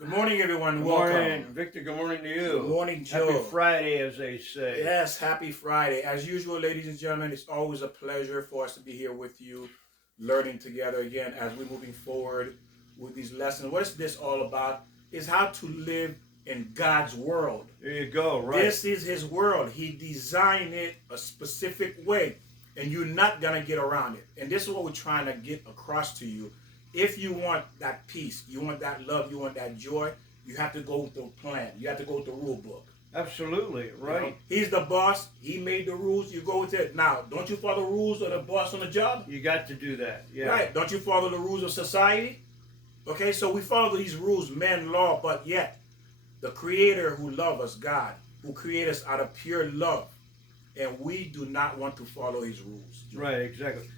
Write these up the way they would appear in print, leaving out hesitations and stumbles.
Good morning, everyone. Good Welcome. morning, Victor. Good morning to you. Good morning, Joe. Happy Friday, as they say. Yes, happy Friday. As usual, ladies and gentlemen, it's always a pleasure for us to be here with you, learning together again as we're moving forward with these lessons. What is this all about? Is how to live in God's world. There you go, right. This is His world. He designed it a specific way, and you're not going to get around it. And this is what we're trying to get across to you. If you want that peace, you want that love, you want that joy, you have to go with the plan. You have to go with the rule book. Absolutely, right. You know, he's the boss. He made the rules. You go with it. Now, don't you follow the rules of the boss on the job? You got to do that, yeah. Right. Don't you follow the rules of society? Okay, so we follow these rules, man, law, but yet the Creator who loves us, God, who created us out of pure love, and we do not want to follow His rules. Right, exactly.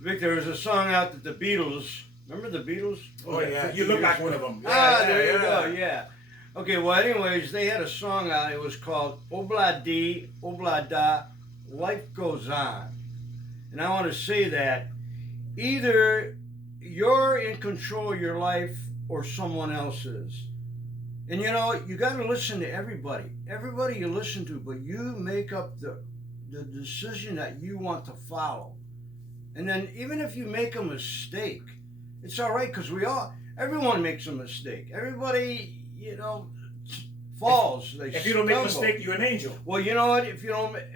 Victor, there's a song out that the Beatles, remember the Beatles? Oh, yeah. You look like one of them. There you go, yeah. Okay, well, anyways, they had a song out. It was called Obla Di, Obla Da, Life Goes On. And I want to say that either you're in control of your life or someone else is. And you know, you got to listen to everybody. Everybody you listen to, but you make up the decision that you want to follow. And then even if you make a mistake, it's all right, because everyone makes a mistake. Everybody, falls. If you don't make a mistake, you're an angel. Well, you know what?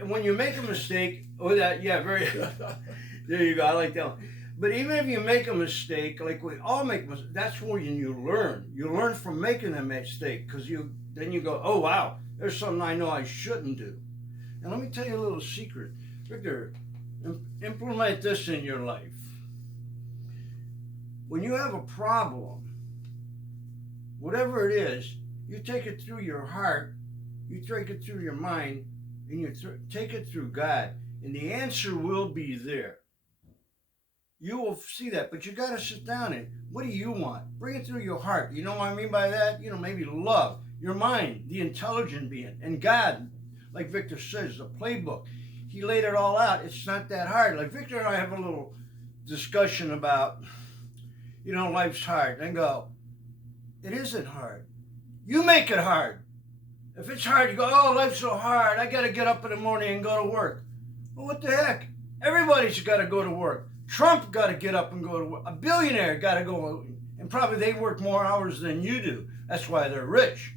When you make a mistake, there you go. I like that one. But even if you make a mistake, like we all make mistakes, that's when you learn. You learn from making that mistake, because then you go, oh wow, there's something I know I shouldn't do. And let me tell you a little secret, Victor. Implement this in your life. When you have a problem, whatever it is, you take it through your heart, you take it through your mind, and you take it through God, and the answer will be there. You will see that, but you got to sit down and, what do you want? Bring it through your heart. You know what I mean by that? Maybe love, your mind, the intelligent being, and God, like Victor says, the playbook. He laid it all out. It's not that hard. Like Victor and I have a little discussion about, life's hard. And I go, it isn't hard. You make it hard. If it's hard, you go, oh, life's so hard. I got to get up in the morning and go to work. Well, what the heck? Everybody's got to go to work. Trump got to get up and go to work. A billionaire got to go, and probably they work more hours than you do. That's why they're rich.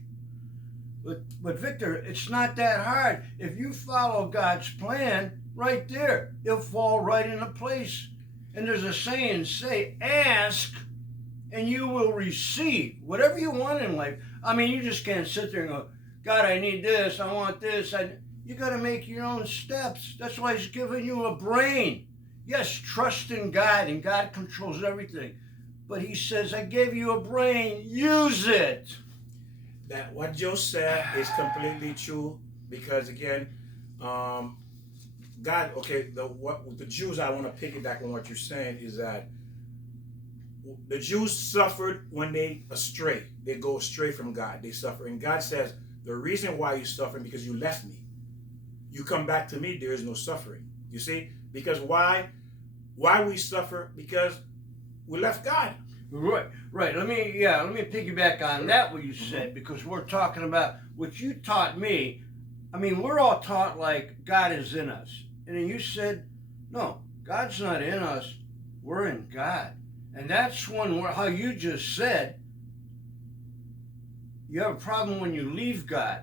But Victor, it's not that hard. If you follow God's plan, right there, it'll fall right into place. And there's a saying, ask and you will receive whatever you want in life. I mean, you just can't sit there and go, God, I need this, I want this. You got to make your own steps. That's why He's giving you a brain. Yes, trust in God, and God controls everything. But He says, I gave you a brain, use it. That what Joe said is completely true, because again, God. Okay, the Jews. I want to piggyback on what you're saying is that the Jews suffered when they astray. They go astray from God. They suffer, and God says the reason why you suffering because you left me. You come back to me, there is no suffering. You see, because why we suffer because we left God. Right. Let me piggyback on that what you said, because we're talking about what you taught me. I mean, we're all taught like God is in us. And then you said, no, God's not in us. We're in God. And that's how you just said, you have a problem when you leave God.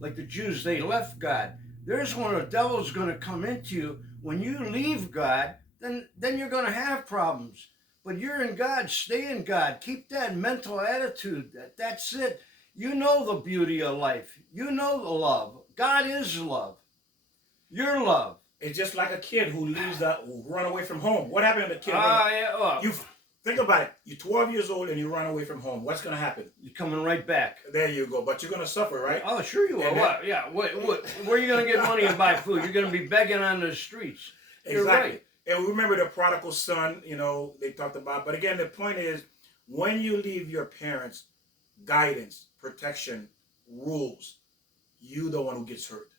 Like the Jews, they left God. There's when the devil's going to come into you. When you leave God, then you're going to have problems. But you're in God, stay in God. Keep that mental attitude. That's it. You know the beauty of life. You know the love. God is love. You're love. It's just like a kid who run away from home. What happened to the kid? You think about it. You're 12 years old and you run away from home. What's going to happen? You're coming right back. There you go. But you're going to suffer, right? Oh, sure you will. What? Yeah. What? Where are you going to get money and buy food? You're going to be begging on the streets. You're exactly. Right. And we remember the prodigal son, they talked about. But again, the point is, when you leave your parents' guidance, protection, rules, you the one who gets hurt.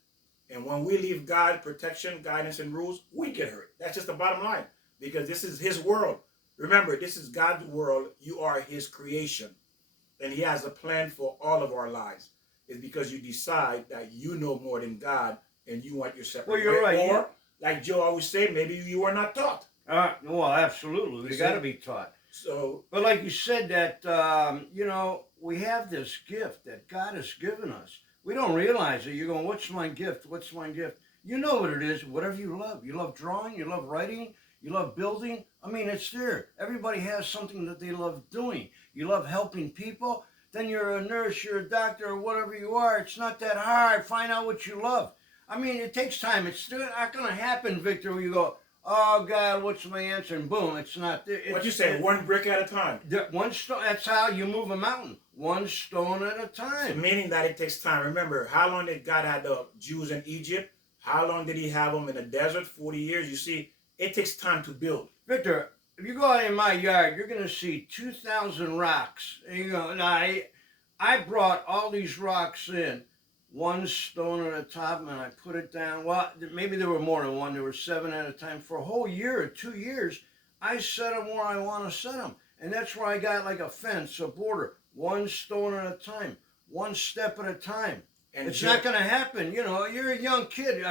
And when we leave God, protection, guidance, and rules, we get hurt. That's just the bottom line. Because this is His world. Remember, this is God's world. You are His creation. and He has a plan for all of our lives. It's because you decide that you know more than God and you want your separate Well, you're way. right. Or, like Joe always say, maybe you were not taught. Well, absolutely. You We see? got to be taught. So, But like you said, that we have this gift that God has given us. We don't realize it. You're going, what's my gift? What's my gift? You know what it is. Whatever you love. You love drawing. You love writing. You love building. I mean, it's there. Everybody has something that they love doing. You love helping people. Then you're a nurse, you're a doctor, or whatever you are. It's not that hard. Find out what you love. I mean, it takes time. It's still not going to happen, Victor, where you go, oh, God, what's my answer? And boom, it's not there. what you say, one brick at a time. One stone, that's how you move a mountain. One stone at a So time. meaning that it takes time. Remember, how long did God have the Jews in Egypt? How long did He have them in the desert? 40 years. You see, it takes time to build. Victor, if you go out in my yard, you're going to see 2,000 rocks. And you go, now, I brought all these rocks in, one stone at a time, and I put it down. Well, maybe there were more than one. There were 7 at a time. For a whole year or 2 years, I set them where I want to set them. And that's where I got like a fence, a border, one stone at a time, one step at a time. And It's Joe, not going to happen. You know, you're a young kid.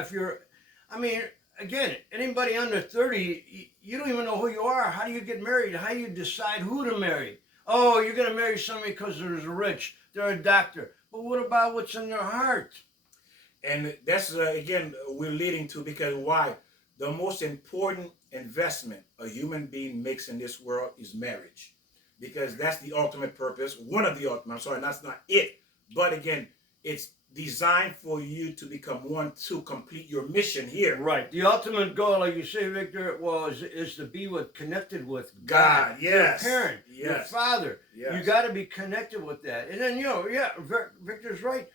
Again, anybody under 30, you don't even know who you are. How do you get married? How do you decide who to marry? Oh, you're going to marry somebody because they're rich, they're a doctor. But what about what's in their heart? and that's again we're leading to, because why? The most important investment a human being makes in this world is marriage, because that's the ultimate purpose. One of the ultimate. I'm sorry, that's not it. But again, it's designed for you to become one to complete your mission here. Right. The ultimate goal, like you say, Victor, is to be connected with God, yes. Your parent, your Yes. father. Yes. You got to be connected with that. And then, Victor's right.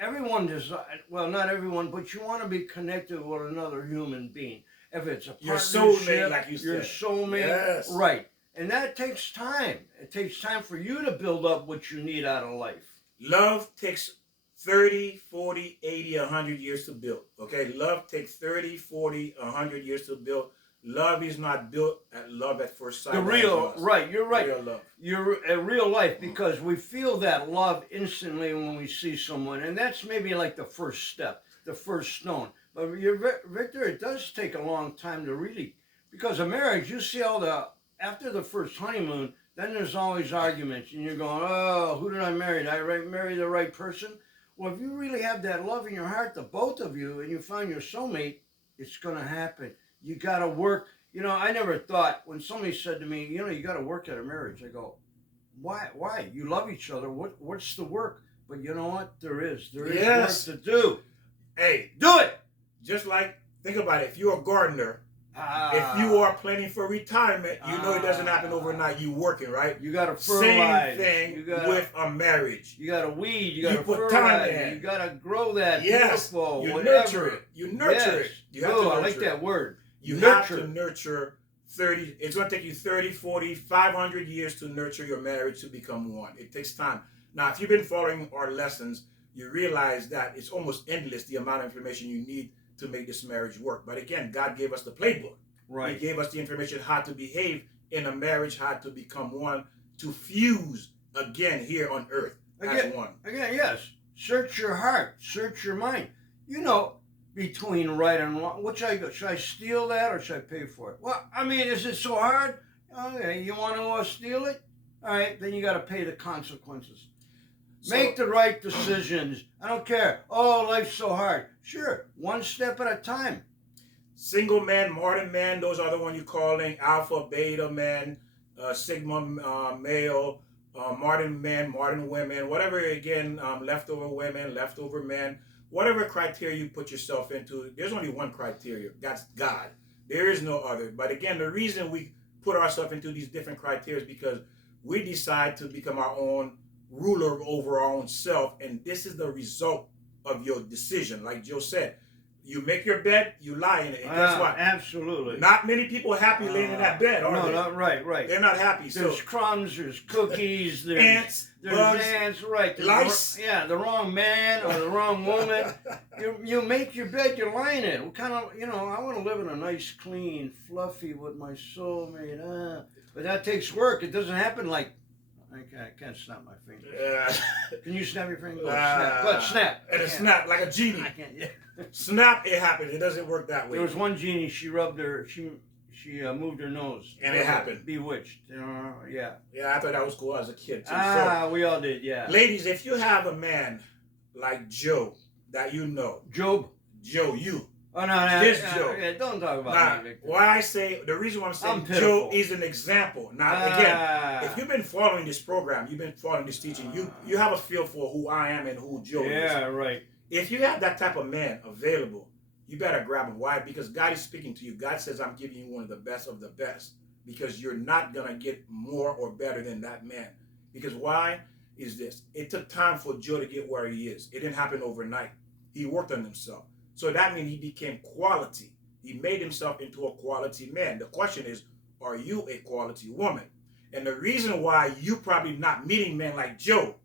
Everyone desires, well, not everyone, but you want to be connected with another human being. If it's a Your partnership, soulmate, like you your said. soulmate, Yes. right. And that takes time. It takes time for you to build up what you need out of life. Love takes 30, 40, 80, 100 years to build. Okay, love takes 30, 40, 100 years to build. Love is not built at love at first sight. The like real, us. right, you're right. Real love. You're a real life, because we feel that love instantly when we see someone, and that's maybe like the first step, the first stone. But Victor, it does take a long time to really, because a marriage, you see after the first honeymoon, then there's always arguments, and you're going, oh, who did I marry? Did I marry the right person? Well, if you really have that love in your heart, the both of you, and you find your soulmate, it's going to happen. You got to work. You know, I never thought, when somebody said to me, you got to work at a marriage, I go, why? You love each other. What's the work? But you know what? There is Yes. work to do. Hey, Do it. just like, think about it. If you're a gardener, if you are planning for retirement, you know it doesn't happen overnight. You working, right? You got to fertilize. Same thing You gotta, with a marriage. You got to weed. You got You to put time fertilize. in. You got to grow that. Yes, Beautiful. you whatever. nurture it. You nurture Yes. it. You have Oh, to nurture I like it. that word. You Nurture. have to nurture 30. It's going to take you 30, 40, 500 years to nurture your marriage to become one. It takes time. Now, if you've been following our lessons, you realize that it's almost endless the amount of information you need to make this marriage work. But again, God gave us the playbook. Right. He gave us the information how to behave in a marriage, how to become one, to fuse again here on earth as one. Again, yes. Search your heart. Search your mind. You know, between right and wrong. What should I go? Should I steal that or should I pay for it? Well, I mean, is it so hard? Okay, you want to steal it? All right, then you got to pay the consequences. Make the right decisions. I don't care. Oh, life's so hard. Sure, one step at a time. Single man, Martin man, those are the one you're calling alpha, beta man, sigma male, Martin men, Martin women, whatever, again, leftover women, leftover men, whatever criteria you put yourself into, there's only one criteria. That's God. There is no other. But again, the reason we put ourselves into these different criteria is because we decide to become our own ruler over our own self. And this is the result of your decision. Like Joe said, you make your bed, you lie in it. And guess what? Absolutely. Not many people are happy laying in that bed, are they? No, right. They're not happy. There's So crumbs, there's cookies, there's ants, there's bugs, ants, right. There's lice. the wrong man or the wrong woman. You make your bed, you're lying in it. What kind of, I want to live in a nice, clean, fluffy with my soulmate. But that takes work. It doesn't happen like I can't snap my finger. Yeah. Can you snap your finger? Go snap. Go ahead, snap. And I it can't. snap like a genie. I can't. Yeah. Snap, it happened. It doesn't work that way. There was one genie. She rubbed her. She moved her nose. And it happened. Bewitched. Yeah. Yeah, I thought that was cool as a kid too. We all did. Yeah. So, ladies, if you have a man like Joe that you know, Job. Joe, you. Oh no, This Joe. Yeah, don't talk about Now, me, Victor. why I say the reason why I'm saying I'm Joe pitiful. is an example. Now, again, if you've been following this program, you've been following this teaching, you have a feel for who I am and who Joe is. Yeah, right. If you have that type of man available, you better grab him. Why? Because God is speaking to you. God says, I'm giving you one of the best, because you're not going to get more or better than that man. Because why is this? It took time for Joe to get where he is. It didn't happen overnight. He worked on himself. So that means he became quality. He made himself into a quality man. The question is, are you a quality woman? And the reason why you probably not meeting men like Joe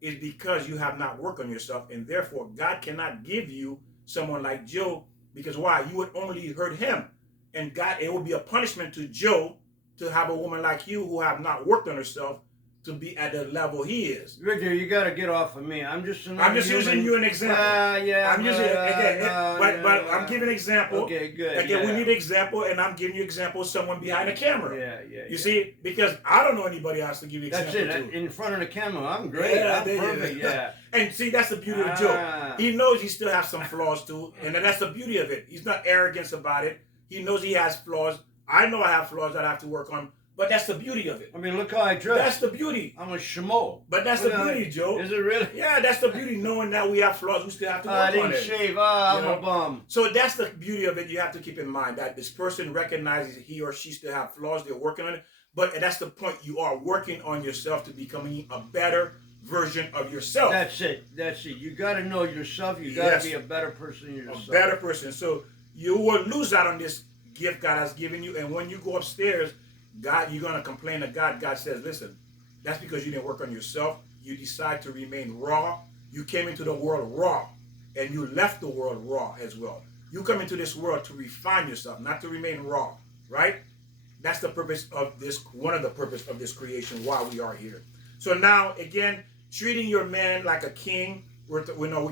is because you have not worked on yourself, and therefore God cannot give you someone like Joe, because why? You would only hurt him. And God, it would be a punishment to Joe to have a woman like you who have not worked on herself to be at the level he is. Victor, you got to get off of me. I'm just using you an example. Yeah. I'm using but I'm giving an example. Okay, good. Again, we need an example, and I'm giving you example of someone behind the camera. Yeah. You see, because I don't know anybody else to give you That's example it. In front of the camera, I'm great. I'm perfect. Yeah. And see, that's the beauty of Joe. He knows he still has some flaws too, and that's the beauty of it. He's not arrogant about it. He knows he has flaws. I know I have flaws that I have to work on, but that's the beauty of it. I mean, look how I dress. That's the beauty. I'm a schmo. But that's the beauty, Joe. Is it really? Yeah, that's the beauty, knowing that we have flaws, we still have to work I on didn't it. shave. I'm a bum. So that's the beauty of it. You have to keep in mind that this person recognizes he or she still have flaws. They're working on it. But that's the point. You are working on yourself to becoming a better version of yourself. That's it. You got to know yourself. You got to be a better person than yourself. A better person. So you will lose out on this gift God has given you. And when you go upstairs, God, you're going to complain to God. God says, listen, that's because you didn't work on yourself. You decide to remain raw. You came into the world raw, and you left the world raw as well. You come into this world to refine yourself, not to remain raw, right? That's the purpose of this, one of the purpose of this creation, why we are here. So now, again, treating your man like a king. We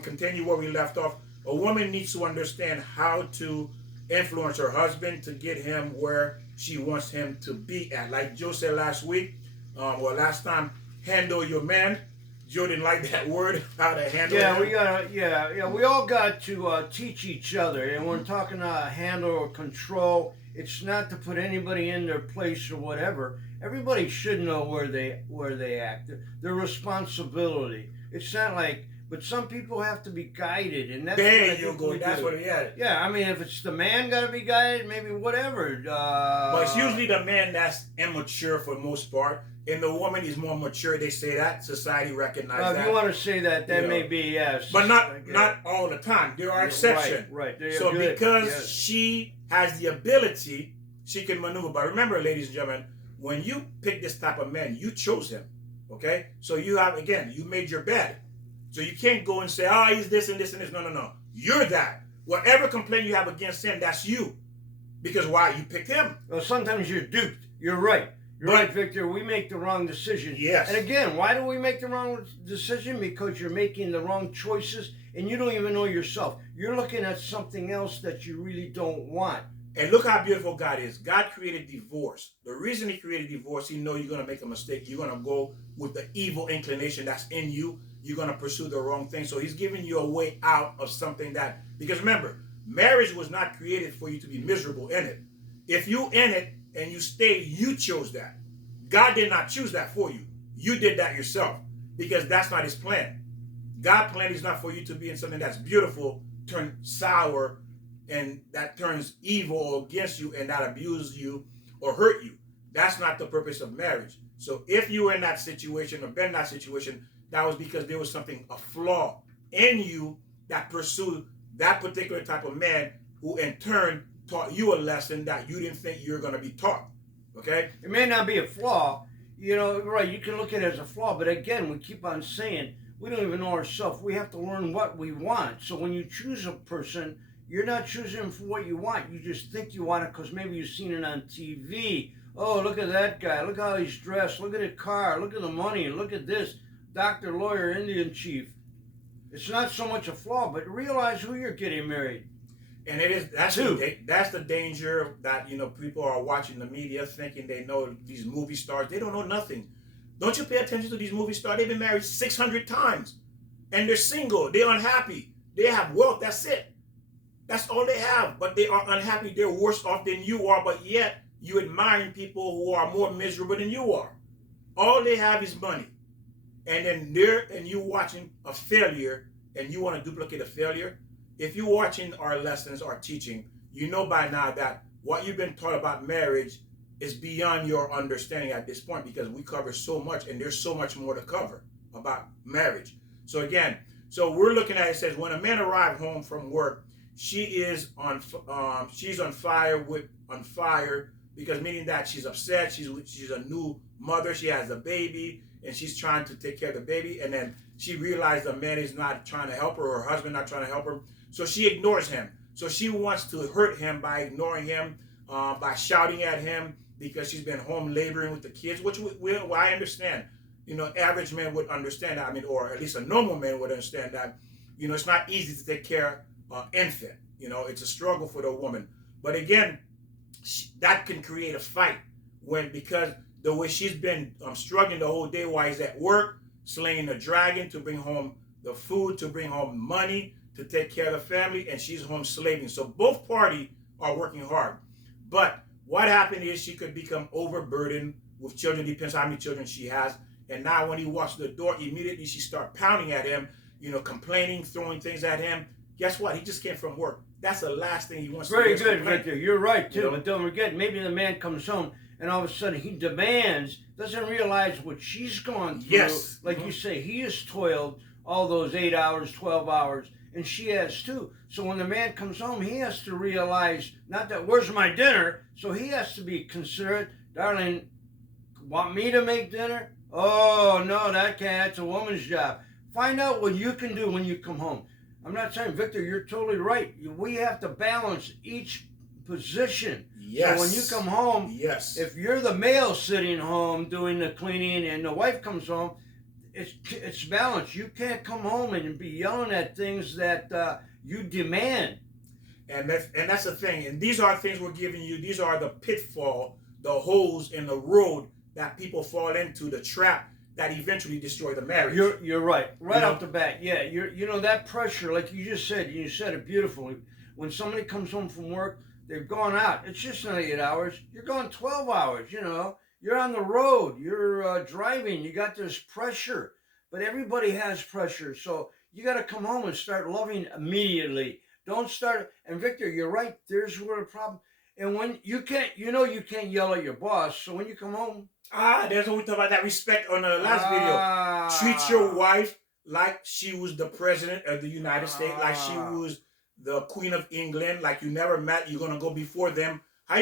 continue where we left off. A woman needs to understand how to influence her husband to get him where she wants him to be at. Like Joe said last week, last time, handle your man. Joe didn't like that word, how to handle him. We all got to teach each other. And when we're talking handle or control, it's not to put anybody in their place or whatever. Everybody should know where they act. Their responsibility. It's not like, but some people have to be guided, and that's there you go. That's what it is. Yeah, I mean, if it's the man got to be guided, maybe whatever. But it's usually the man that's immature for the most part, and the woman is more mature. They say that society recognizes that. If you want to say that, may be yes, but not all the time. There are exceptions. Right. So because she has the ability, she can maneuver. But remember, ladies and gentlemen, when you pick this type of man, you chose him. Okay, so you made your bed. So you can't go and say, he's this and this and this. No. You're that. Whatever complaint you have against him, that's you. Because why? You picked him. Well, sometimes you're duped. You're right. You're right, Victor. We make the wrong decision. Yes. And again, why do we make the wrong decision? Because you're making the wrong choices and you don't even know yourself. You're looking at something else that you really don't want. And look how beautiful God is. God created divorce. The reason he created divorce, he knows you're going to make a mistake. You're going to go with the evil inclination that's in you. You're going to pursue the wrong thing. So he's giving you a way out of something that, because remember, marriage was not created for you to be miserable in it. If you in it and you stay, you chose that. God did not choose that for you. You did that yourself, because that's not his plan. God's plan is not for you to be in something that's beautiful, turn sour, and that turns evil or against you and that abuse you or hurt you. That's not the purpose of marriage. So if you were in that situation or been in that situation, that was because there was a flaw in you that pursued that particular type of man, who in turn taught you a lesson that you didn't think you were going to be taught. Okay? It may not be a flaw. Right, you can look at it as a flaw, but again, we keep on saying we don't even know ourselves. We have to learn what we want. So when you choose a person, you're not choosing them for what you want. You just think you want it because maybe you've seen it on TV Oh, look at that guy. Look how he's dressed. Look at the car. Look at the money. Look at this. Doctor, lawyer, Indian chief. It's not so much a flaw, but realize who you're getting married And it is to. that's the danger that people are watching the media thinking they know these movie stars. They don't know nothing. Don't you pay attention to these movie stars? They've been married 600 times, and they're single. They're unhappy. They have wealth. That's it. That's all they have. But they are unhappy. They're worse off than you are. But yet you admiring people who are more miserable than you are. All they have is money, and then you watching a failure, and you want to duplicate a failure. If you're watching our lessons, our teaching, you know by now that what you've been taught about marriage is beyond your understanding at this point, because we cover so much and there's so much more to cover about marriage. So again, so we're looking at it. It says when a man arrived home from work, she's on fire because meaning that she's upset. She's a new mother. She has a baby and she's trying to take care of the baby, and then she realized the man is not trying to help her, or her husband not trying to help her. So she ignores him. So she wants to hurt him by ignoring him, by shouting at him because she's been home laboring with the kids, which I understand. Average men would understand that. I mean, or at least a normal man would understand that. It's not easy to take care of infant. It's a struggle for the woman. But again, that can create a fight because the way she's been struggling the whole day while he's at work, slaying a dragon to bring home the food, to bring home money, to take care of the family, and she's home slaving. So both parties are working hard. But what happened is she could become overburdened with children. Depends how many children she has. And now when he walks to the door, immediately she starts pounding at him, complaining, throwing things at him. Guess what? He just came from work. That's the last thing he wants to do. Very good, Victor. You're right, too. You know? But don't forget, maybe the man comes home and all of a sudden he demands, doesn't realize what she's gone through. Yes. Like you say, he has toiled all those 8 hours, 12 hours, and she has too. So when the man comes home, he has to realize, not that, where's my dinner? So he has to be considerate. Darling, want me to make dinner? Oh, no, that can't. That's a woman's job. Find out what you can do when you come home. I'm not saying, Victor, you're totally right. We have to balance each position. Yes. So when you come home, yes, if you're the male sitting home doing the cleaning and the wife comes home, it's balanced. You can't come home and be yelling at things that you demand. And that's the thing. And these are things we're giving you. These are the pitfall, the holes in the road that people fall into, the trap that eventually destroy the marriage. You're right. Right off the bat. Yeah, that pressure, like you just said, you said it beautifully. When somebody comes home from work, they've gone out. It's just not 8 hours. You're gone 12 hours, You're on the road. You're driving. You got this pressure. But everybody has pressure. So you got to come home and start loving immediately. Don't start. And Victor, you're right. There's where the problem. And when you can't yell at your boss. So when you come home. There's what we talked about, that respect on the last video. Treat your wife like she was the president of the United States, like she was the Queen of England, like you never met. You're going to go before them. How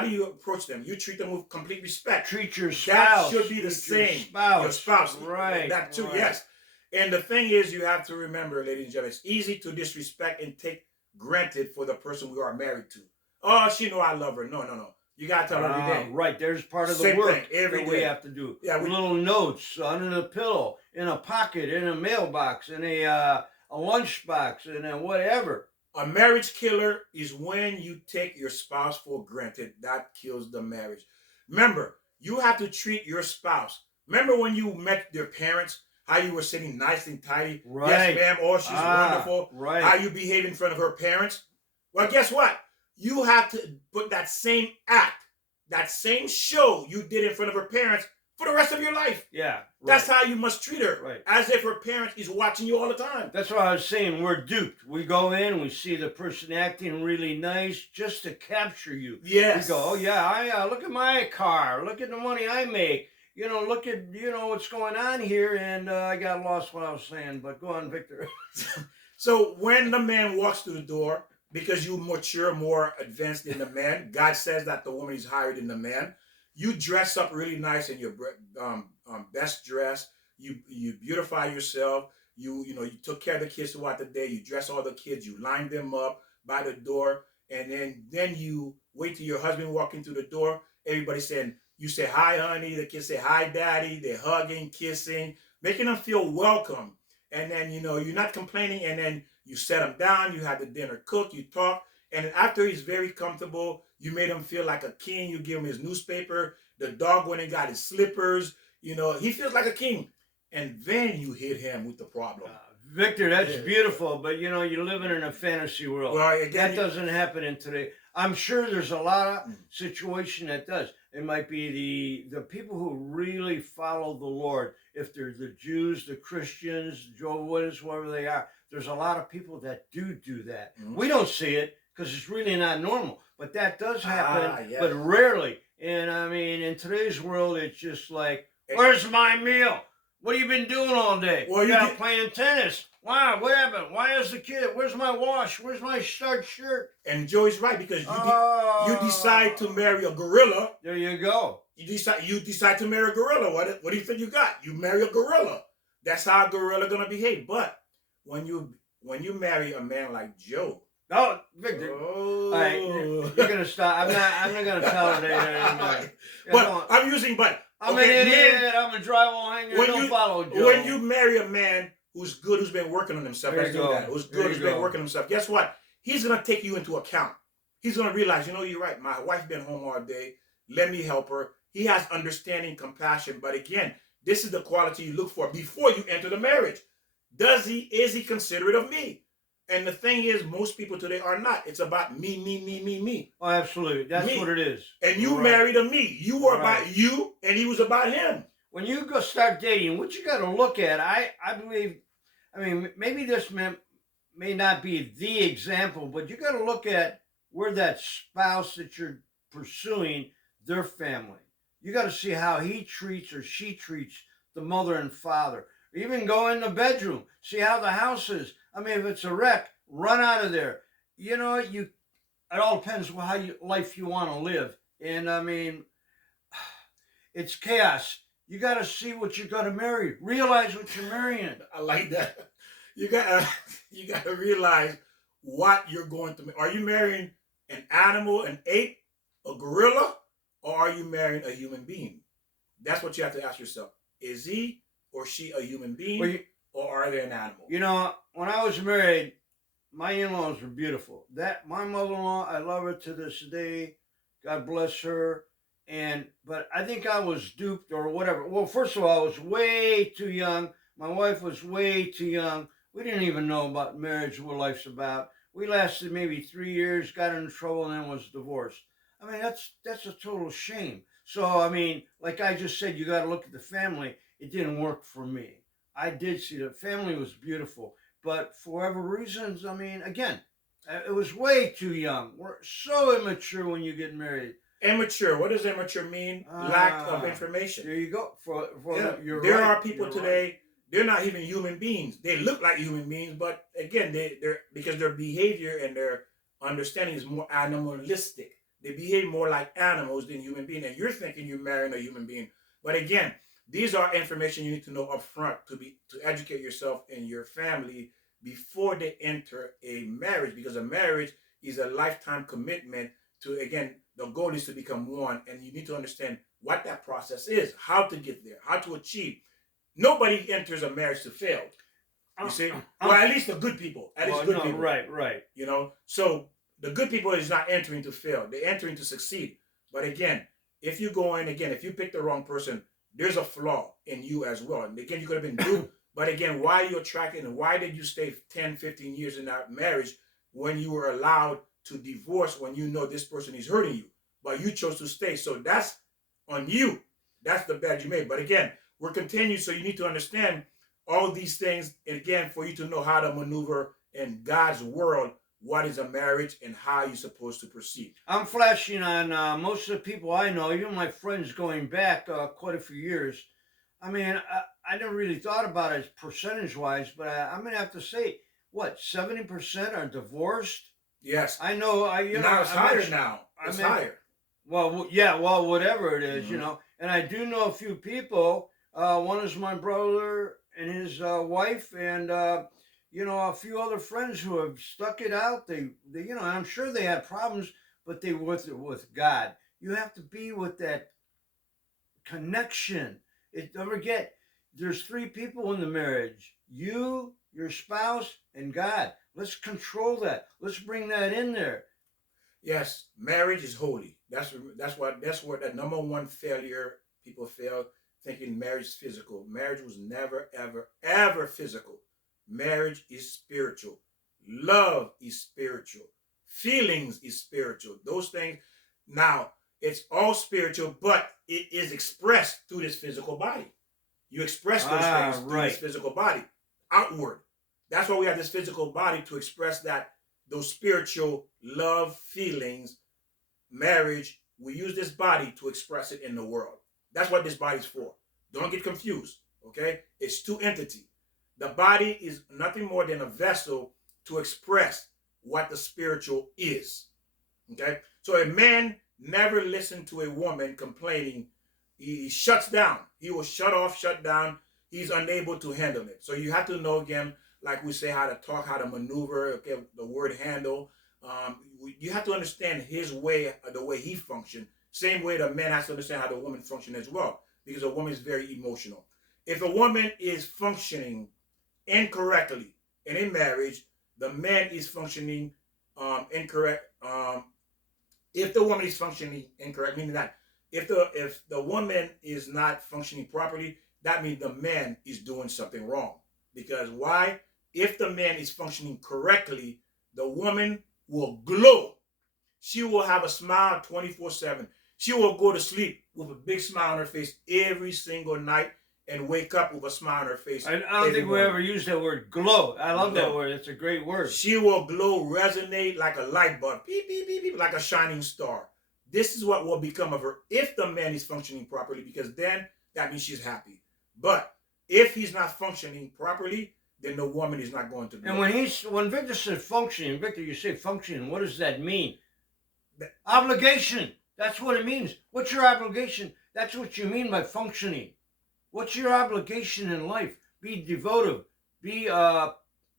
do you approach them? You treat them with complete respect. Treat your spouse. That should be the same. Your spouse. Right. That too, right. Yes. And the thing is, you have to remember, ladies and gentlemen, it's easy to disrespect and take granted for the person we are married to. Oh, she know I love her. No. You got to tell her every day. Right. There's part of the Same work thing, every that day. we have to do. Yeah, little notes under the pillow, in a pocket, in a mailbox, in a lunchbox, in a whatever. A marriage killer is when you take your spouse for granted. That kills the marriage. Remember, you have to treat your spouse. Remember when you met their parents, how you were sitting nice and tidy? Right. Yes, ma'am. Oh, she's wonderful. Right. How you behave in front of her parents? Well, guess what? You have to put that same act, that same show you did in front of her parents for the rest of your life. Yeah. Right. That's how you must treat her. Right. As if her parent is watching you all the time. That's what I was saying. We're duped. We go in, we see the person acting really nice just to capture you. Yes. We go, oh yeah, look at my car. Look at the money I make. Look at, what's going on here. And I got lost what I was saying, but go on, Victor. So when the man walks through the door, because you mature, more advanced than the man, God says that the woman is higher than the man. You dress up really nice in your best dress. You beautify yourself. You took care of the kids throughout the day. You dress all the kids. You line them up by the door, and then you wait till your husband walk into the door. everybody saying, you say hi, honey. The kids say hi, daddy. They're hugging, kissing, making them feel welcome. And then you're not complaining. And then you set him down. You have the dinner cooked. You talk. And then after he's very comfortable, you made him feel like a king. You give him his newspaper. The dog went and got his slippers. He feels like a king. And then you hit him with the problem. Victor, that's beautiful, but you're living in a fantasy world. Well, again, that doesn't happen in today. I'm sure there's a lot of situation that does. It might be the people who really follow the Lord. If they're the Jews, the Christians, Jehovah's Witnesses, whoever they are, there's a lot of people that do that. We don't see it because it's really not normal, but that does happen, but rarely. And I mean, in today's world, it's just like, where's my meal? What have you been doing all day? Well, you're playing tennis. Wow, what happened? Why is the kid? Where's my wash? Where's my starched shirt? And Joey's right, because you decide to marry a gorilla. There you go. You decide to marry a gorilla. What do you think you got? You marry a gorilla. That's how a gorilla gonna behave. But when you marry a man like Joe. Oh, Victor. All right, you're gonna stop. I'm not gonna tolerate it anymore. But I'm an idiot. I'm a drywall hanger. Don't follow Joe. When you marry a man who's good, who's been working on himself, who's good, who's been working on himself, guess what? He's gonna take you into account. He's gonna realize, you're right. My wife's been home all day. Let me help her. He has understanding, compassion. But again, this is the quality you look for before you enter the marriage. Is he considerate of me? And the thing is, most people today are not. It's about me, me, me, me, me. Oh, absolutely. That's what it is. And you married a me. You were about you, and he was about him. When you go start dating, what you got to look at, I believe, maybe this may not be the example, but you got to look at where that spouse that you're pursuing, their family. You got to see how he treats or she treats the mother and father. Even go in the bedroom, see how the house is. If it's a wreck, run out of there. It all depends on how life you want to live. And it's chaos. You got to see what you're going to marry. Realize what you're marrying. I like that. You got to realize what you're going to. Are you marrying an animal, an ape, a gorilla, or are you marrying a human being? That's what you have to ask yourself. Is he or she a human being, or are they an animal? When I was married, my in-laws were beautiful. My mother-in-law, I love her to this day. God bless her. But I think I was duped or whatever. Well, first of all, I was way too young. My wife was way too young. We didn't even know about marriage, what life's about. We lasted maybe 3 years, got into trouble, and then was divorced. That's a total shame. So, like I just said, you got to look at the family. It didn't work for me. I did see the family was beautiful. But for whatever reasons, again, it was way too young. We're so immature when you get married. Immature. What does immature mean? Lack of information. There you go. There are people today, they're not even human beings. They look like human beings, but again, they're because their behavior and their understanding is more animalistic. They behave more like animals than human beings. And you're thinking you're marrying a human being. But again, these are information you need to know up front to educate yourself and your family before they enter a marriage, because a marriage is a lifetime commitment to, again, the goal is to become one, and you need to understand what that process is, how to get there, how to achieve. Nobody enters a marriage to fail. You see? Well, at least the good people. People. Right. So the good people is not entering to fail. They're entering to succeed. But again, if you go in, if you pick the wrong person, there's a flaw in you as well. And again, you could have been duped. But again, why are you attracted, and why did you stay 10, 15 years in that marriage when you were allowed to divorce, when you know this person is hurting you? But you chose to stay. So that's on you. That's the bad you made. But again, we're continuing, so you need to understand all these things. And again, for you to know how to maneuver in God's world, what is a marriage and how you're supposed to proceed. I'm flashing on most of the people I know, even my friends going back quite a few years. I never really thought about it percentage-wise, but I'm going to have to say, 70% are divorced? Yes. I know. Now it's higher now. It's higher. Well, yeah, whatever it is, And I do know a few people. One is my brother and his wife, and a few other friends who have stuck it out. They and I'm sure they had problems, but they were with God. You have to be with that connection. Don't forget, there's three people in the marriage: you, your spouse, and God. Let's control that. Let's bring that in there. Yes, marriage is holy. That's what that number one failure people fail thinking marriage is physical. Marriage was never ever ever physical. Marriage is spiritual. Love is spiritual. Feelings is spiritual. Those things now it's all spiritual, but it is expressed through this physical body. You express those things through this Right. physical body outward. That's why we have this physical body to express that those spiritual love feelings, marriage. We use this body to express it in the world. That's what this body's for. Don't get confused. Okay, it's two entity. The body is nothing more than a vessel to express what the spiritual is. Okay, so a man never listens to a woman complaining. He shuts down. He will shut off, shut down. He's unable to handle it. So you have to know again, like we say, how to talk, how to maneuver. Okay, the word handle. You have to understand his way, the way he functions. Same way the man has to understand how the woman functions as well, because a woman is very emotional. If a woman is functioning incorrectly, and in marriage, the man is functioning incorrect. If the woman is functioning incorrect, meaning that if the woman is not functioning properly, that means the man is doing something wrong. Because why? If the man is functioning correctly, the woman will glow. She will have a smile 24/7. She will go to sleep with a big smile on her face every single night and wake up with a smile on her face. I don't think we ever use that word glow. I love that word. It's a great word. She will glow, resonate like a light bulb, beep, beep, beep, beep, like a shining star. This is what will become of her if the man is functioning properly, because then that means she's happy. But if he's not functioning properly, then the woman is not going to be. And when Victor said functioning, Victor, you say functioning. What does that mean? Obligation. That's what it means. What's your obligation? That's what you mean by functioning. What's your obligation in life? Be devoted. Be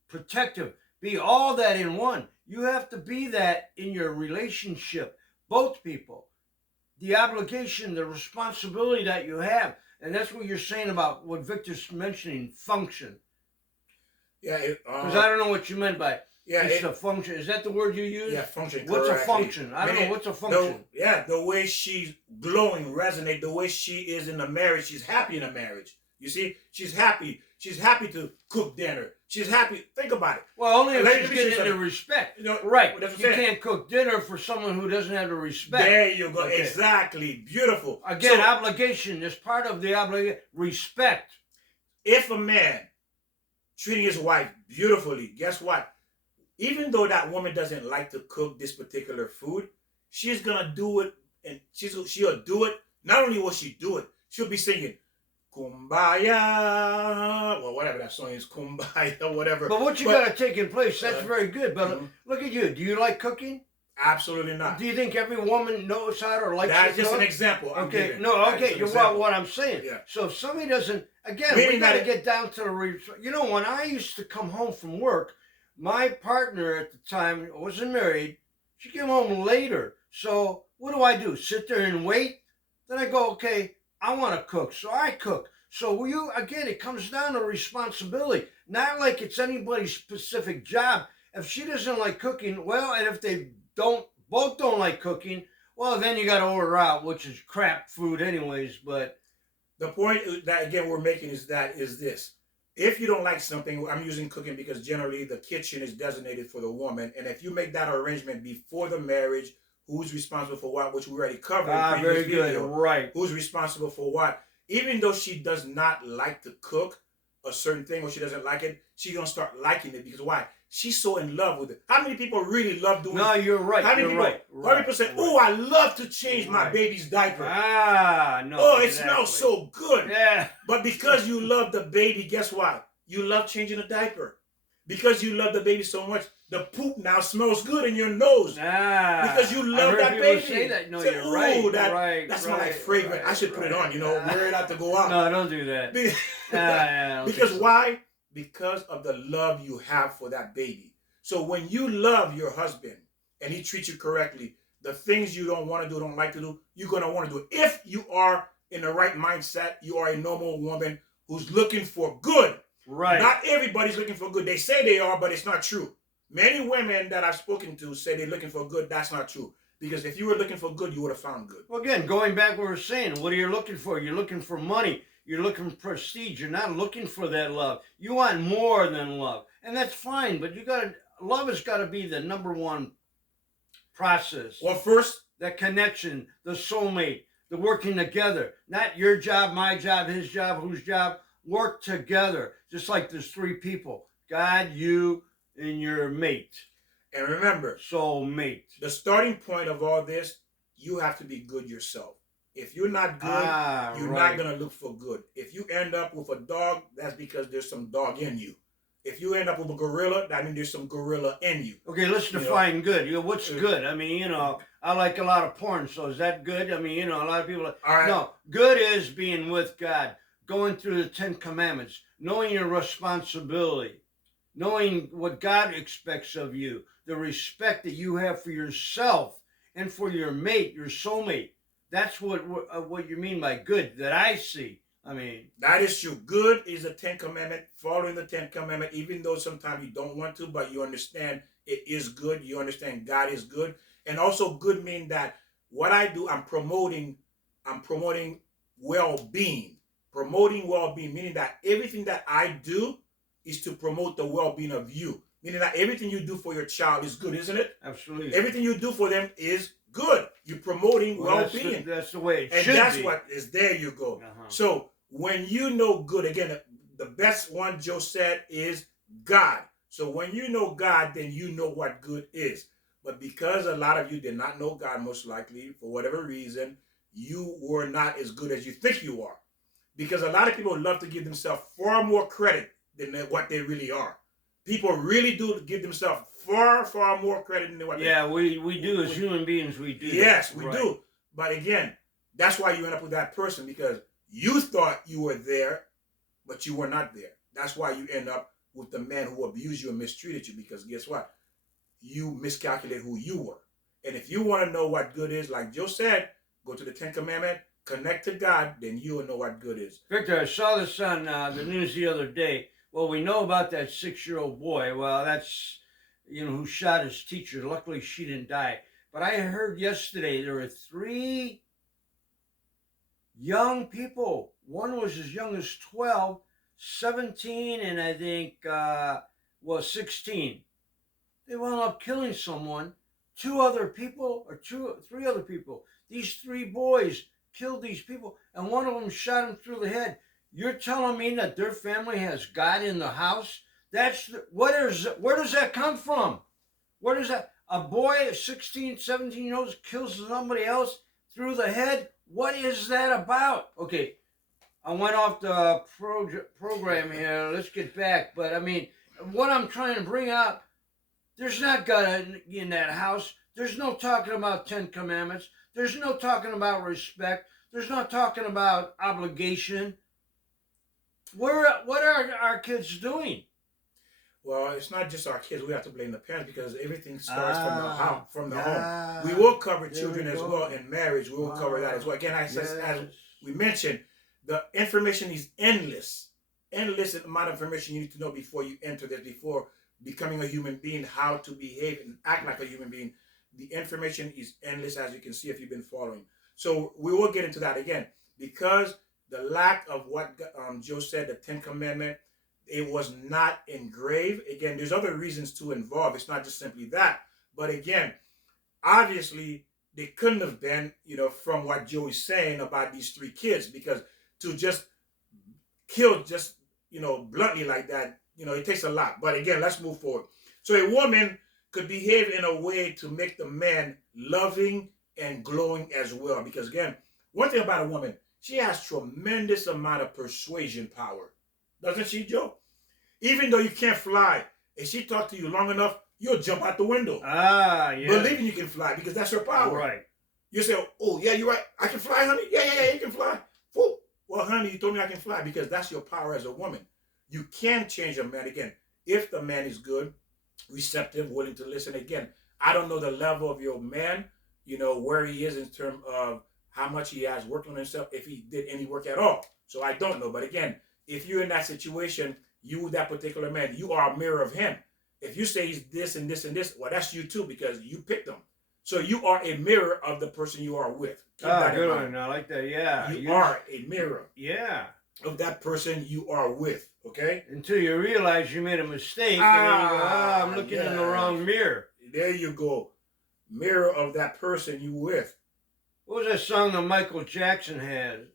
protective. Be all that in one. You have to be that in your relationship. Both people. The obligation, the responsibility that you have. And that's what you're saying about what Victor's mentioning, function. Yeah. Because I don't know what you meant by it. Yeah, it's a function. Is that the word you use? Yeah, function. What's correctly. a function? I don't know. What's a function? The way she's glowing, resonate, the way she is in the marriage, she's happy in a marriage. You see, she's happy. She's happy to cook dinner. She's happy. Think about it. Well, only if she's getting the respect. You know, right. You can't cook dinner for someone who doesn't have the respect. There you go. Okay. Exactly. Beautiful. Again, obligation is part of the obligation. Respect. If a man treating his wife beautifully, guess what? Even though that woman doesn't like to cook this particular food, she's gonna do it, and she'll do it. Not only will she do it, she'll be singing "Kumbaya," well, whatever that song is, "Kumbaya," whatever. But what you got taking place, that's very good. But look at you. Do you like cooking? Absolutely not. Do you think every woman knows how to like? That's just an example. Okay, you're what I'm saying. Yeah. So if somebody doesn't, again, we got to get down to the. You know, when I used to come home from work, my partner at the time wasn't married. She came home later. So what do? Sit there and wait? Then I go, okay, I want to cook. So I cook. So again, it comes down to responsibility. Not like it's anybody's specific job. If she doesn't like cooking, well, and if they both don't like cooking, well, then you got to order out, which is crap food anyways. But the point that, again, we're making is this. If you don't like something, I'm using cooking because generally the kitchen is designated for the woman. And if you make that arrangement before the marriage, who's responsible for what, which we already covered in previous very good, video, right. Who's responsible for what? Even though she does not like to cook a certain thing or she doesn't like it, she's going to start liking it because why? She's so in love with it. How many people really love doing it? No, you're right. How many people? Right. How many people say, "Oh, I love to change my baby's diaper." No. Oh, it smells so good. Yeah. But because you love the baby, guess what? You love changing a diaper. Because you love the baby so much, the poop now smells good in your nose. Because you love that baby. Say that. No, say, you're right. That's my fragrance. I should put it on, wear it out to go out. No, don't do that. Because why? Because of the love you have for that baby. So when you love your husband and he treats you correctly, the things you don't want to do, don't like to do, you're going to want to do it. If you are in the right mindset, you are a normal woman who's looking for good. Right. Not everybody's looking for good. They say they are, but it's not true. Many women that I've spoken to say they're looking for good. That's not true. Because if you were looking for good, you would have found good. Well, again, going back what we were saying, what are you looking for? You're looking for money. You're looking for prestige. You're not looking for that love. You want more than love. And that's fine, but love has got to be the number one process. Well, first, that connection, the soulmate, the working together. Not your job, my job, his job, whose job. Work together. Just like there's three people. God, you, and your mate. and remember, Soulmate. the starting point of all this, you have to be good yourself. If you're not good, you're not going to look for good. If you end up with a dog, that's because there's some dog in you. If you end up with a gorilla, that means there's some gorilla in you. Okay, let's define good. What's good? I mean, I like a lot of porn, so is that good? I mean, a lot of people. All right. No, good is being with God, going through the 10 Commandments, knowing your responsibility, knowing what God expects of you, the respect that you have for yourself and for your mate, your soulmate. That's what you mean by good that I see. I mean, that is true. Good is the 10 Commandment, following the 10 Commandment, even though sometimes you don't want to, but you understand it is good. You understand God is good. And also good means that what I do, I'm promoting well-being. Promoting well-being, meaning that everything that I do is to promote the well-being of you. Meaning that everything you do for your child is good, isn't it? Absolutely. Everything you do for them is good. You're promoting well-being. That's the way it should be. And that's what is, there you go. Uh-huh. So when you know good, again, the best one Joe said is God. So when you know God, then you know what good is. But because a lot of you did not know God, most likely, for whatever reason, you were not as good as you think you are. Because a lot of people love to give themselves far more credit than what they really are. People really do give themselves far, far more credit than what they are. Yeah, we do as human beings, we do. Yes, we do. But again, that's why you end up with that person, because you thought you were there, but you were not there. That's why you end up with the man who abused you and mistreated you, because guess what? You miscalculated who you were. And if you want to know what good is, like Joe said, go to the 10 Commandments, connect to God, then you will know what good is. Victor, I saw this on the news the other day. Well, we know about that 6-year-old boy. Well, that's, who shot his teacher. Luckily, she didn't die. But I heard yesterday there were 3 young people. One was as young as 12, 17, and I think, 16. They wound up killing someone. 3 other people. These 3 boys killed these people, and one of them shot him through the head. You're telling me that their family has God in the house? Where does that come from? Where does that, a boy, 16, 17 years old, kills somebody else through the head? What is that about? Okay, I went off the program here. Let's get back. But I mean, what I'm trying to bring out, there's not God in that house. There's no talking about 10 Commandments. There's no talking about respect. There's no talking about obligation. What are our kids doing? Well, it's not just our kids. We have to blame the parents, because everything starts from the home. We will cover children as well, and marriage. We will cover that as well. Again, as we mentioned, the information is endless. Endless amount of information you need to know before you enter this, before becoming a human being, how to behave and act like a human being. The information is endless, as you can see if you've been following. So we will get into that again, because the lack of what Joe said, the 10 Commandment, it was not engraved. Again, there's other reasons to involve. It's not just simply that. But again, obviously, they couldn't have been, from what Joe is saying about these 3 kids, because to just kill bluntly like that, it takes a lot. But again, let's move forward. So a woman could behave in a way to make the man loving and glowing as well. Because again, one thing about a woman, she has tremendous amount of persuasion power. Doesn't she, Joe? Even though you can't fly, if she talks to you long enough, you'll jump out the window. Yeah. Believing you can fly, because that's her power. Right. You say, oh, yeah, you're right. I can fly, honey. Yeah, you can fly. Whoop. Well, honey, you told me I can fly, because that's your power as a woman. You can change a man. Again, if the man is good, receptive, willing to listen. Again, I don't know the level of your man, where he is in terms of how much he has worked on himself, if he did any work at all. So I don't know. But again, if you're in that situation, you, that particular man, you are a mirror of him. If you say he's this and this and this, well, that's you too, because you picked him. So you are a mirror of the person you are with. Keep that good in mind. one. I like that. Yeah. You are a mirror Yeah. of that person you are with. Okay? Until you realize you made a mistake, and then you go, I'm looking in the wrong mirror. There you go. Mirror of that person you with. What was that song that Michael Jackson had?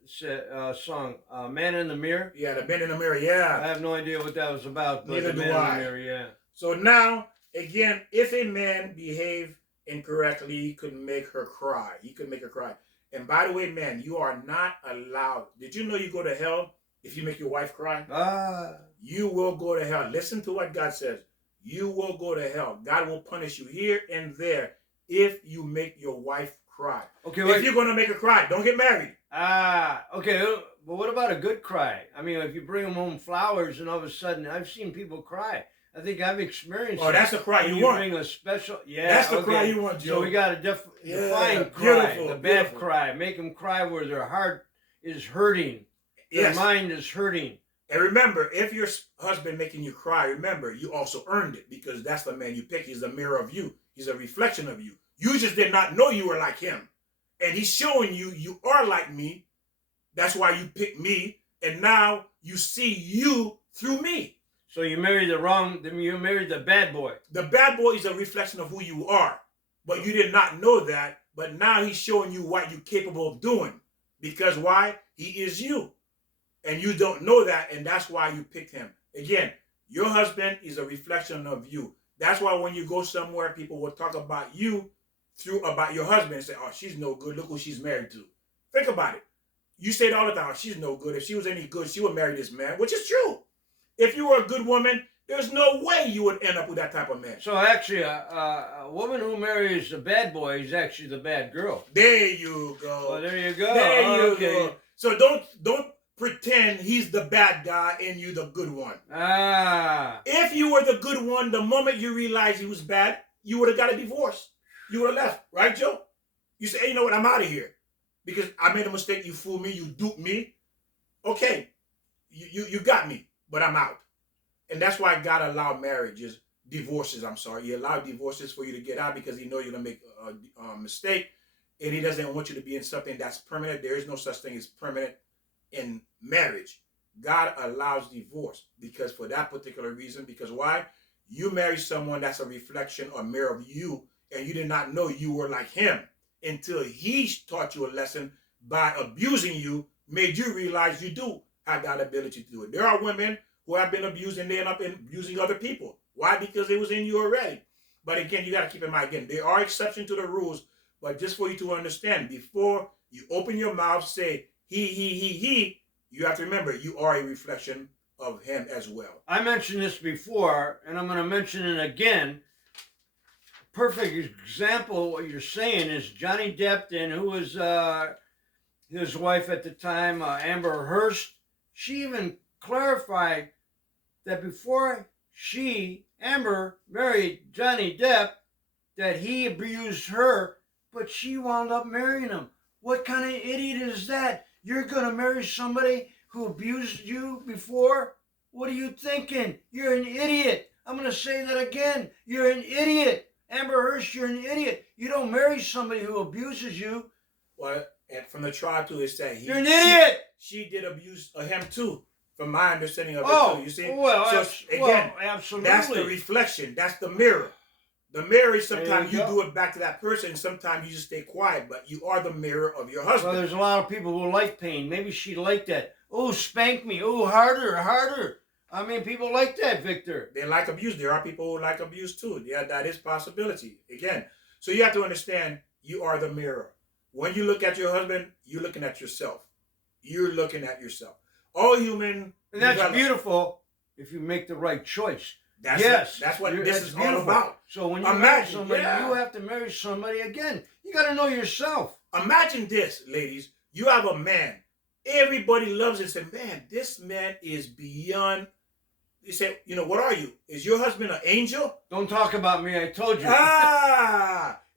Song, Man in the Mirror? Yeah, the Man in the Mirror, yeah. I have no idea what that was about, but Neither the do Man I. in the Mirror, yeah. So now, again, if a man behave incorrectly, he could make her cry. He could make her cry. And by the way, man, you are not allowed. Did you know you go to hell if you make your wife cry? You will go to hell. Listen to what God says. You will go to hell. God will punish you here and there if you make your wife cry. Okay, if you're going to make her cry, don't get married. Okay. But what about a good cry? I mean, if you bring them home flowers and all of a sudden, I've seen people cry. I think I've experienced. Oh, that's the cry you want. Bring a special, That's the cry you want, Joe. So we got to define cry, the bad beautiful cry. Make them cry where their heart is hurting, their mind is hurting. And remember, if your husband making you cry, remember, you also earned it, because that's the man you pick. He's a mirror of you. He's a reflection of you. You just did not know you were like him. And he's showing you, you are like me. That's why you picked me. And now you see you through me. So you married you married the bad boy. The bad boy is a reflection of who you are. But you did not know that. But now he's showing you what you're capable of doing. Because why? He is you. And you don't know that, and that's why you picked him. Again, your husband is a reflection of you. That's why when you go somewhere, people will talk about you about your husband and say, oh, she's no good. Look who she's married to. Think about it. You say it all the time, oh, she's no good. If she was any good, she would marry this man, which is true. If you were a good woman, there's no way you would end up with that type of man. So actually, a woman who marries a bad boy is actually the bad girl. There you go. Well, there you go. There you go. So don't pretend he's the bad guy and you the good one. If you were the good one, the moment you realized he was bad, you would have got a divorce. You would have left, right, Joe? You say, hey, you know what, I'm out of here. Because I made a mistake, you fooled me, you duped me. Okay, you got me, but I'm out. And that's why God allowed marriages, divorces, I'm sorry. He allowed divorces for you to get out because he knows you're going to make a mistake. And he doesn't want you to be in something that's permanent. There is no such thing as permanent in marriage. God allows divorce because for that particular reason. Because why? You marry someone that's a reflection or mirror of you, and you did not know you were like him until he taught you a lesson by abusing you, made you realize you do have that ability to do it. There are women who have been abused and they end up abusing other people. Why? Because it was in you already. But again, you got to keep in mind, again, there are exceptions to the rules, but just for you to understand, before you open your mouth, say, he, you have to remember, you are a reflection of him as well. I mentioned this before, and I'm going to mention it again. Perfect example of what you're saying is Johnny Depp, and who was his wife at the time, Amber Heard. She even clarified that before Amber, married Johnny Depp, that he abused her, but she wound up marrying him. What kind of idiot is that? You're going to marry somebody who abused you before? What are you thinking? You're an idiot. I'm going to say that again. You're an idiot. Amber Heard, you're an idiot. You don't marry somebody who abuses you. Well, and from the trial too, it said you're an idiot. She did abuse him too, from my understanding of it too. You see? Well, so again, absolutely. That's the reflection. That's the mirror. The mirror is sometimes you do it back to that person. Sometimes you just stay quiet, but you are the mirror of your husband. Well, there's a lot of people who like pain. Maybe she liked that. Oh, spank me. Oh, harder, harder. I mean, people like that, Victor. They like abuse. There are people who like abuse too. Yeah, that is possibility. Again, so you have to understand you are the mirror. When you look at your husband, you're looking at yourself. You're looking at yourself. All human. And that's beautiful if you make the right choice. That's what this is all about. So when you marry somebody, you have to marry somebody again. You got to know yourself. Imagine this, ladies. You have a man. Everybody loves it. Say, man, this man is beyond. He said, you know, what are you? Is your husband an angel? Don't talk about me. I told you.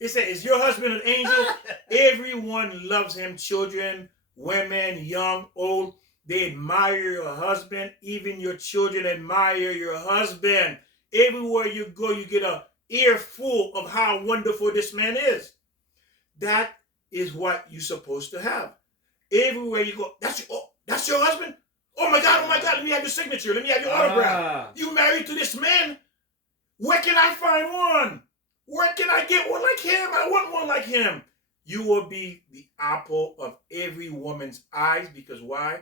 He said, is your husband an angel? Everyone loves him, children, women, young, old. They admire your husband. Even your children admire your husband. Everywhere you go, you get a earful of how wonderful this man is. That is what you're supposed to have. Everywhere you go, that's your husband? Oh my God, let me have your signature. Let me have your autograph. You married to this man? Where can I find one? Where can I get one like him? I want one like him. You will be the apple of every woman's eyes, because why?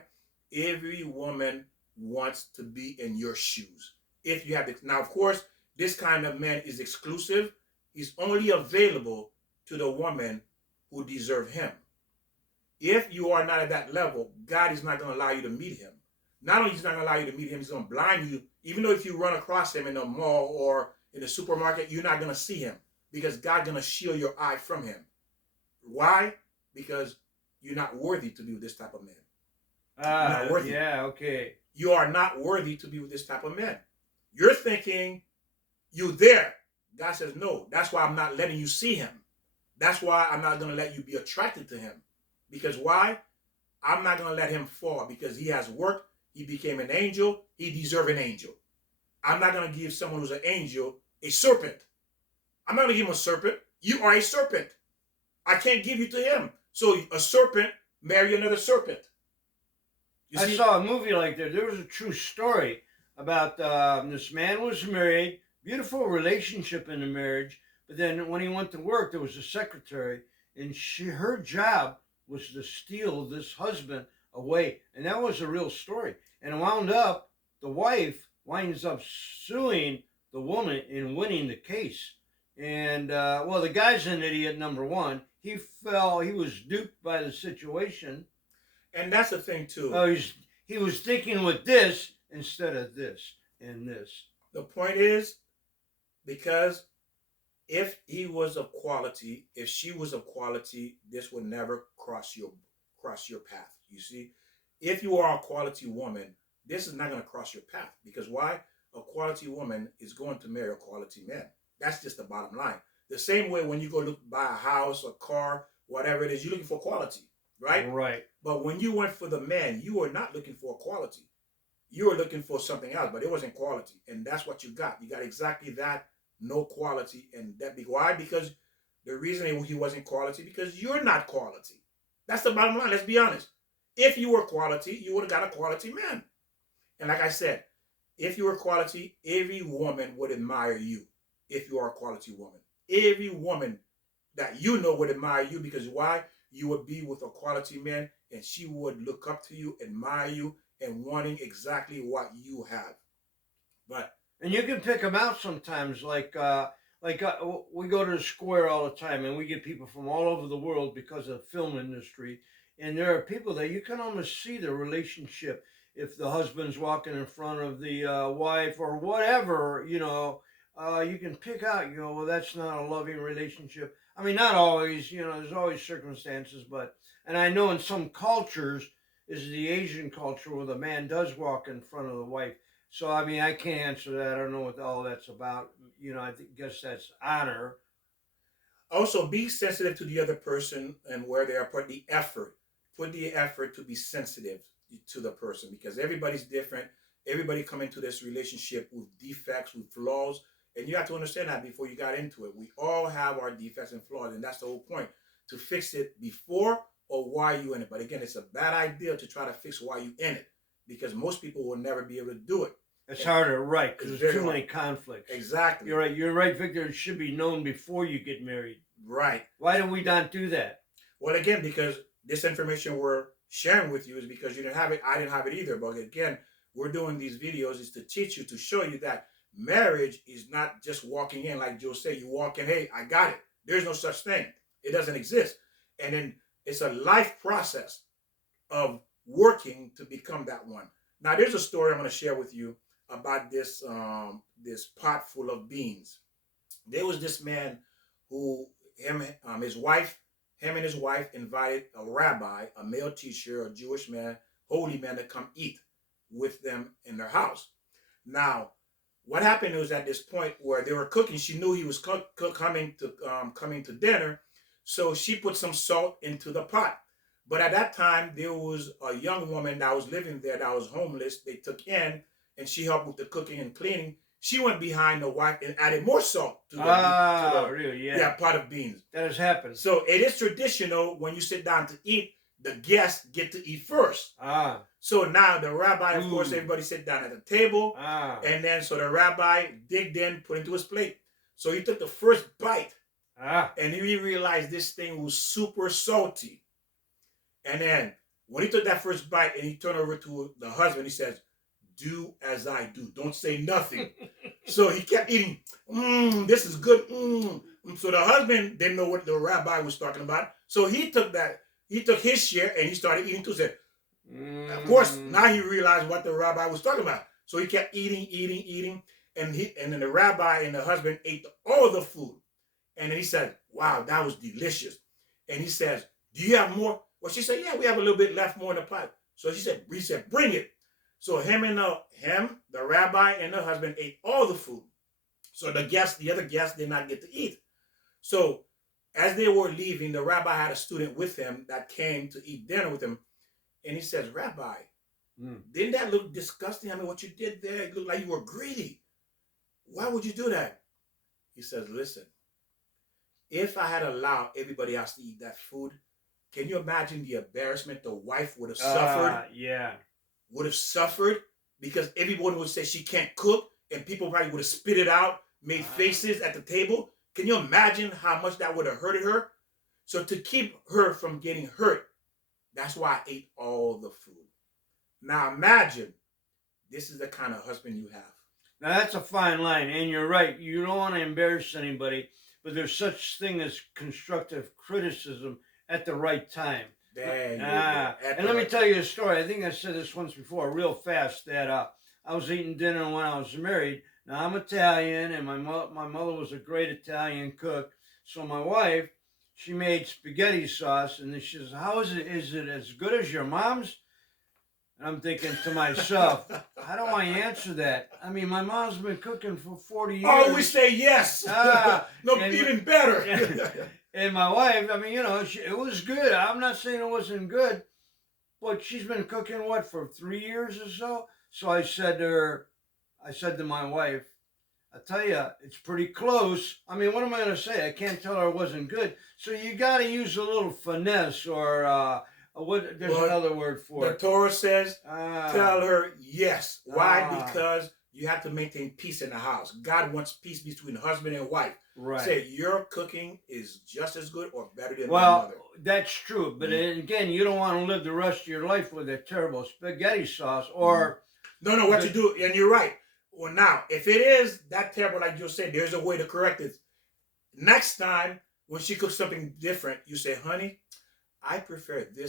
Every woman wants to be in your shoes. If you have this. Now, of course, this kind of man is exclusive. He's only available to the woman who deserve him. If you are not at that level, God is not going to allow you to meet him. Not only is he not going to allow you to meet him, he's going to blind you. Even though if you run across him in a mall or in the supermarket, you're not going to see him, because God's going to shield your eye from him. Why? Because you're not worthy to be with this type of man. You're not worthy. Yeah, okay. You are not worthy to be with this type of man. You're thinking you there. God says, no, that's why I'm not letting you see him. That's why I'm not going to let you be attracted to him. Because why? I'm not going to let him fall, because he has worked. He became an angel. He deserves an angel. I'm not going to give someone who's an angel a serpent. I'm not going to give him a serpent. You are a serpent. I can't give you to him. So a serpent marry another serpent. I saw a movie like that. There was a true story about this man was married, beautiful relationship in the marriage, but then when he went to work, there was a secretary, and her job was to steal this husband away. And that was a real story. And wound up, the wife winds up suing the woman and winning the case. And, well, the guy's an idiot, number one. He was duped by the situation. And that's the thing, too. He was thinking with this instead of this and this. The point is, because if he was of quality, if she was of quality, this would never cross your path. You see, if you are a quality woman, this is not going to cross your path. Because why? A quality woman is going to marry a quality man. That's just the bottom line. The same way when you go buy a house, a car, whatever it is, you're looking for quality, right? Right. But when you went for the man, you were not looking for quality. You were looking for something else, but it wasn't quality. And that's what you got. You got exactly that, no quality. And why? Because the reason he wasn't quality, because you're not quality. That's the bottom line. Let's be honest. If you were quality, you would have got a quality man. And like I said, if you were quality, every woman would admire you. If you are a quality woman, every woman that you know would admire you, because why? You would be with a quality man, and she would look up to you, admire you, and wanting exactly what you have. And you can pick them out sometimes. Like we go to the square all the time, and we get people from all over the world because of the film industry. And there are people that you can almost see the relationship. If the husband's walking in front of the wife or whatever, you can pick out, well, that's not a loving relationship. I mean, not always, there's always circumstances, and I know in some cultures, is the Asian culture where the man does walk in front of the wife. So, I mean, I can't answer that. I don't know what all that's about. I guess that's honor. Also, be sensitive to the other person and where they are. Put the effort to be sensitive to the person, because everybody's different. Everybody come into this relationship with defects, with flaws. And you have to understand that before you got into it. We all have our defects and flaws, and that's the whole point. To fix it before or while you're in it. But again, it's a bad idea to try to fix while you're in it, because most people will never be able to do it. It's harder, right, because there's too many conflicts. Exactly. You're right, Victor. It should be known before you get married. Right. Why do we not do that? Well, again, because this information we're sharing with you is because you didn't have it. I didn't have it either. But again, we're doing these videos is to teach you, to show you that marriage is not just walking in, like Joe said, you walk in, hey, I got it. There's no such thing. It doesn't exist. And then it's a life process of working to become that one. Now, there's a story I'm going to share with you about this pot full of beans. There was this man who him and his wife invited a rabbi, a male teacher, a Jewish man, holy man, to come eat with them in their house. Now, what happened was at this point where they were cooking, she knew he was coming to dinner, so she put some salt into the pot. But at that time, there was a young woman that was living there that was homeless. They took in, and she helped with the cooking and cleaning. She went behind the wife and added more salt to the really? Yeah. yeah, pot of beans. That has happened. So it is traditional when you sit down to eat, the guests get to eat first. So now the rabbi, of course, everybody sit down at the table. And then so the rabbi digged in, put into his plate. So he took the first bite. And he realized this thing was super salty. And then when he took that first bite and he turned over to the husband, he says, "Do as I do. Don't say nothing." So he kept eating. This is good. So the husband didn't know what the rabbi was talking about. So he took his share and he started eating too. Said, of course, now he realized what the rabbi was talking about. So he kept eating. And then the rabbi and the husband ate all the food. And then he said, "Wow, that was delicious." And he says, "Do you have more?" Well, she said, "Yeah, we have a little bit left more in the pot." So he said, "Bring it." So the rabbi and the husband ate all the food. So the other guests did not get to eat. So as they were leaving, the rabbi had a student with him that came to eat dinner with him. And he says, "Rabbi, didn't that look disgusting? I mean, what you did there, it looked like you were greedy. Why would you do that?" He says, "Listen, if I had allowed everybody else to eat that food, can you imagine the embarrassment the wife would have suffered? Yeah. Would have suffered because everyone would say she can't cook and people probably would have spit it out, made faces at the table. Can you imagine how much that would have hurted her? So to keep her from getting hurt, that's why I ate all the food." Now imagine this is the kind of husband you have. Now that's a fine line, and you're right. You don't want to embarrass anybody, but there's such thing as constructive criticism at the right time. And let me tell you a story. I think I said this once before, real fast, that I was eating dinner when I was married. Now I'm Italian, and my mother was a great Italian cook. So my wife, she made spaghetti sauce, and she says, "How is it? Is it as good as your mom's?" And I'm thinking to myself, how do I answer that? I mean, my mom's been cooking for 40 years. Always say yes. Even better. And my wife, I mean, it was good. I'm not saying it wasn't good, but she's been cooking, for 3 years or so? So I said to my wife, "I tell you, it's pretty close. I mean, what am I going to say? I can't tell her it wasn't good." So you got to use a little finesse or another word for it. The Torah says, tell her yes. Why? Because you have to maintain peace in the house. God wants peace between husband and wife. Right. Say your cooking is just as good or better than my mother. That's true. But again, you don't want to live the rest of your life with a terrible spaghetti sauce or... No, what you do, and you're right. Well, now, if it is that terrible, like you said, there's a way to correct it. Next time, when she cooks something different, you say, "Honey, I prefer this